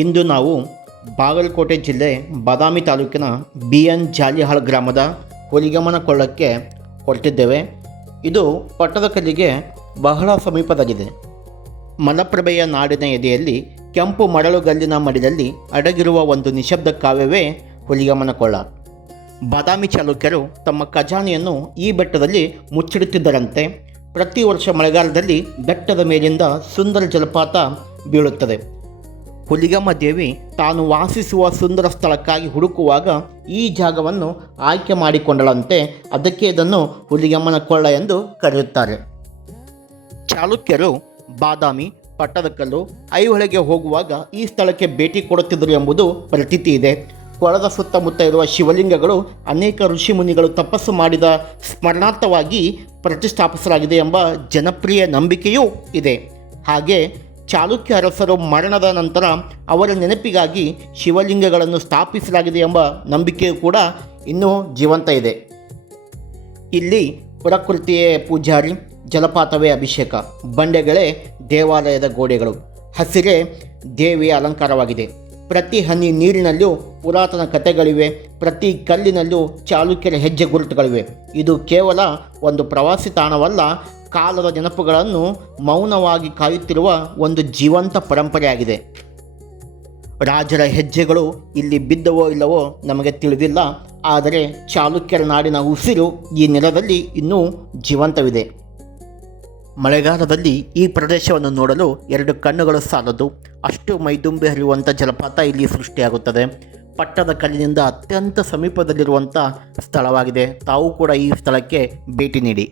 ಇಂದು ನಾವು ಬಾಗಲಕೋಟೆ ಜಿಲ್ಲೆ ಬಾದಾಮಿ ತಾಲೂಕಿನ BN ಜಾಲಿಹಾಳ್ ಗ್ರಾಮದ ಹುಲಿಗೆಮ್ಮನ ಕೊಳ್ಳಕ್ಕೆ ಹೊರಟಿದ್ದೇವೆ. ಇದು ಪಟ್ಟದಕಲ್ಲಿಗೆ ಬಹಳ ಸಮೀಪದಲ್ಲಿದೆ. ಮಲಪ್ರಭೆಯ ನಾಡಿನ ಎದೆಯಲ್ಲಿ ಕೆಂಪು ಮರಳುಗಲ್ಲಿನ ಮಡಿಲಲ್ಲಿ ಅಡಗಿರುವ ಒಂದು ನಿಶಬ್ದ ಕಾವ್ಯವೇ ಹುಲಿಗೆಮ್ಮನ ಕೊಳ್ಳ. ಬಾದಾಮಿ ಚಾಲುಕ್ಯರು ತಮ್ಮ ಖಜಾನೆಯನ್ನು ಈ ಬೆಟ್ಟದಲ್ಲಿ ಮುಚ್ಚಿಡುತ್ತಿದ್ದರಂತೆ. ಪ್ರತಿ ವರ್ಷ ಮಳೆಗಾಲದಲ್ಲಿ ಬೆಟ್ಟದ ಮೇಲಿಂದ ಸುಂದರ ಜಲಪಾತ ಬೀಳುತ್ತದೆ. ಹುಲಿಗೆಮ್ಮ ದೇವಿ ತಾನು ವಾಸಿಸುವ ಸುಂದರ ಸ್ಥಳಕ್ಕಾಗಿ ಹುಡುಕುವಾಗ ಈ ಜಾಗವನ್ನು ಆಯ್ಕೆ ಮಾಡಿಕೊಂಡಳಂತೆ. ಅದಕ್ಕೆ ಇದನ್ನು ಹುಲಿಗೆಮ್ಮನ ಕೊಳ್ಳ ಎಂದು ಕರೆಯುತ್ತಾರೆ. ಚಾಲುಕ್ಯರು ಬಾದಾಮಿ, ಪಟ್ಟದಕಲ್ಲು, ಐಹೊಳೆಗೆ ಹೋಗುವಾಗ ಈ ಸ್ಥಳಕ್ಕೆ ಭೇಟಿ ಕೊಡುತ್ತಿದ್ದರು ಎಂಬುದು ಪ್ರತೀತಿ ಇದೆ. ಕೊಳದ ಸುತ್ತಮುತ್ತ ಇರುವ ಶಿವಲಿಂಗಗಳು ಅನೇಕ ಋಷಿಮುನಿಗಳು ತಪಸ್ಸು ಮಾಡಿದ ಸ್ಮರಣಾರ್ಥವಾಗಿ ಪ್ರತಿಷ್ಠಾಪಿಸಲಾಗಿದೆ ಎಂಬ ಜನಪ್ರಿಯ ನಂಬಿಕೆಯೂ ಇದೆ. ಹಾಗೆ ಚಾಲುಕ್ಯ ಅರಸರು ಮರಣದ ನಂತರ ಅವರ ನೆನಪಿಗಾಗಿ ಶಿವಲಿಂಗಗಳನ್ನು ಸ್ಥಾಪಿಸಲಾಗಿದೆ ಎಂಬ ನಂಬಿಕೆಯೂ ಕೂಡ ಇನ್ನೂ ಜೀವಂತ ಇದೆ. ಇಲ್ಲಿ ಪ್ರಕೃತಿಯೇ ಪೂಜಾರಿ, ಜಲಪಾತವೇ ಅಭಿಷೇಕ, ಬಂಡೆಗಳೇ ದೇವಾಲಯದ ಗೋಡೆಗಳು, ಹಸಿರೇ ದೇವಿಯ ಅಲಂಕಾರವಾಗಿದೆ. ಪ್ರತಿ ಹನಿ ನೀರಿನಲ್ಲೂ ಪುರಾತನ ಕಥೆಗಳಿವೆ, ಪ್ರತಿ ಕಲ್ಲಿನಲ್ಲೂ ಚಾಲುಕ್ಯರ ಹೆಜ್ಜೆ ಗುರುತುಗಳಿವೆ. ಇದು ಕೇವಲ ಒಂದು ಪ್ರವಾಸಿ ತಾಣವಲ್ಲ, ಕಾಲದ ನೆನಪುಗಳನ್ನು ಮೌನವಾಗಿ ಕಾಯುತ್ತಿರುವ ಒಂದು ಜೀವಂತ ಪರಂಪರೆಯಾಗಿದೆ. ರಾಜರ ಹೆಜ್ಜೆಗಳು ಇಲ್ಲಿ ಬಿದ್ದವೋ ಇಲ್ಲವೋ ನಮಗೆ ತಿಳಿದಿಲ್ಲ, ಆದರೆ ಚಾಲುಕ್ಯರ ನಾಡಿನ ಉಸಿರು ಈ ನೆಲದಲ್ಲಿ ಇನ್ನೂ ಜೀವಂತವಿದೆ. ಮಳೆಗಾಲದಲ್ಲಿ ಈ ಪ್ರದೇಶವನ್ನು ನೋಡಲು 2 ಕಣ್ಣುಗಳು ಸಾಲದು, ಅಷ್ಟು ಮೈದುಂಬಿ ಹರಿಯುವಂಥ ಜಲಪಾತ ಇಲ್ಲಿ ಸೃಷ್ಟಿಯಾಗುತ್ತದೆ. ಪಟ್ಟದಕಲ್ಲಿನಿಂದ ಅತ್ಯಂತ ಸಮೀಪದಲ್ಲಿರುವಂಥ ಸ್ಥಳವಾಗಿದೆ. ತಾವು ಕೂಡ ಈ ಸ್ಥಳಕ್ಕೆ ಭೇಟಿ ನೀಡಿ.